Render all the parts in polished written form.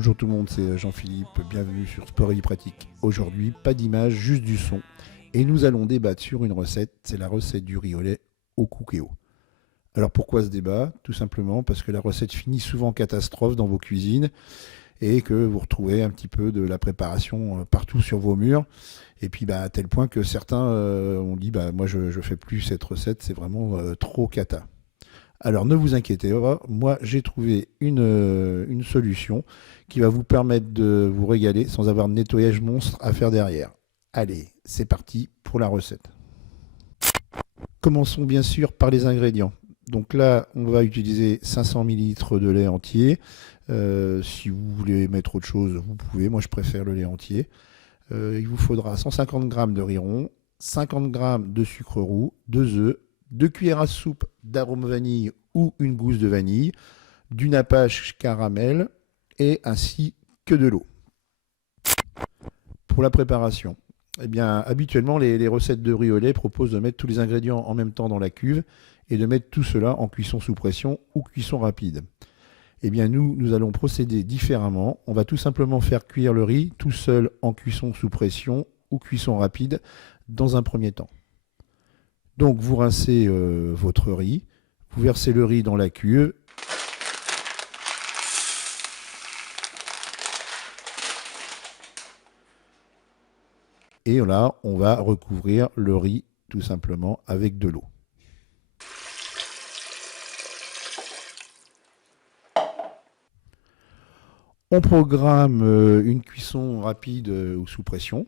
Bonjour tout le monde, c'est Jean-Philippe, bienvenue sur Sport et Pratique. Aujourd'hui, pas d'image, juste du son. Et nous allons débattre sur une recette, c'est la recette du riz au lait au cookéo. Alors pourquoi ce débat? Tout simplement parce que la recette finit souvent en catastrophe dans vos cuisines et que vous retrouvez un petit peu de la préparation partout sur vos murs. Et puis à tel point que certains ont dit moi je fais plus cette recette, c'est vraiment trop cata. Alors ne vous inquiétez pas, moi j'ai trouvé une solution qui va vous permettre de vous régaler sans avoir de nettoyage monstre à faire derrière. Allez, c'est parti pour la recette. Commençons bien sûr par les ingrédients. Donc là, on va utiliser 500 ml de lait entier. Si vous voulez mettre autre chose, vous pouvez. Moi, je préfère le lait entier. Il vous faudra 150 g de riz rond, 50 g de sucre roux, 2 œufs, 2 cuillères à soupe d'arôme vanille ou une gousse de vanille, du nappage caramel et ainsi que de l'eau. Pour la préparation, eh bien, habituellement, les recettes de riz au lait proposent de mettre tous les ingrédients en même temps dans la cuve et de mettre tout cela en cuisson sous pression ou cuisson rapide. Eh bien, nous allons procéder différemment. On va tout simplement faire cuire le riz tout seul en cuisson sous pression ou cuisson rapide dans un premier temps. Donc, vous rincez votre riz, vous versez le riz dans la cuve. Et là, on va recouvrir le riz tout simplement avec de l'eau. On programme une cuisson rapide ou sous pression.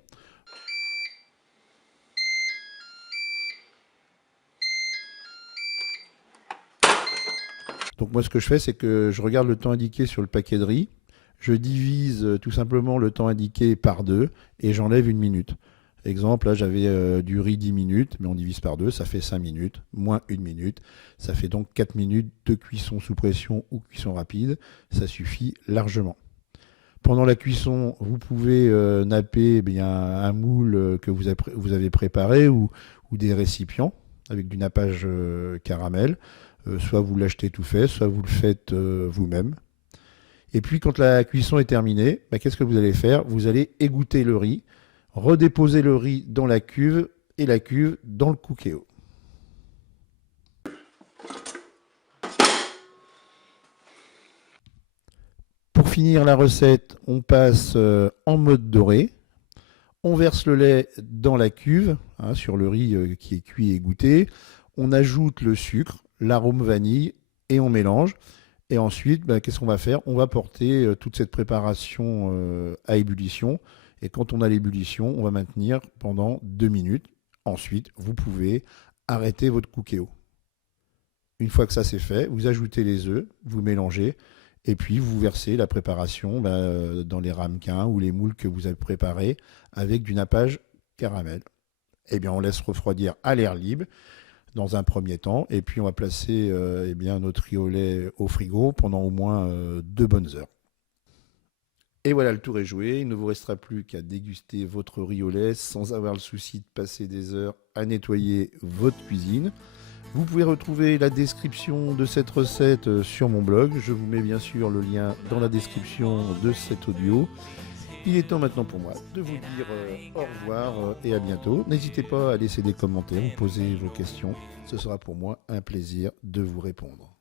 Donc moi ce que je fais, c'est que je regarde le temps indiqué sur le paquet de riz, je divise tout simplement le temps indiqué par 2 et j'enlève 1 minute. Exemple, là j'avais du riz 10 minutes, mais on divise par 2, ça fait 5 minutes, moins 1 minute. Ça fait donc 4 minutes de cuisson sous pression ou cuisson rapide, ça suffit largement. Pendant la cuisson, vous pouvez napper un moule que vous avez préparé ou des récipients avec du nappage caramel. Soit vous l'achetez tout fait, soit vous le faites vous-même. Et puis quand la cuisson est terminée, qu'est-ce que vous allez faire? Vous allez égoutter le riz, redéposer le riz dans la cuve et la cuve dans le cookéo. Pour finir la recette, on passe en mode doré. On verse le lait dans la cuve, sur le riz qui est cuit et égoutté. On ajoute le sucre, l'arôme vanille et on mélange. Et ensuite, qu'est-ce qu'on va faire? On va porter toute cette préparation à ébullition. Et quand on a l'ébullition, on va maintenir pendant 2 minutes. Ensuite, vous pouvez arrêter votre cookéo. Une fois que ça c'est fait, vous ajoutez les œufs, vous mélangez. Et puis vous versez la préparation dans les ramequins ou les moules que vous avez préparés avec du nappage caramel. Eh bien, on laisse refroidir à l'air libre dans un premier temps. Et puis on va placer notre riz au lait au frigo pendant au moins 2 bonnes heures. Et voilà, le tour est joué. Il ne vous restera plus qu'à déguster votre riz au lait sans avoir le souci de passer des heures à nettoyer votre cuisine. Vous pouvez retrouver la description de cette recette sur mon blog. Je vous mets bien sûr le lien dans la description de cet audio. Il est temps maintenant pour moi de vous dire au revoir et à bientôt. N'hésitez pas à laisser des commentaires, vous poser vos questions. Ce sera pour moi un plaisir de vous répondre.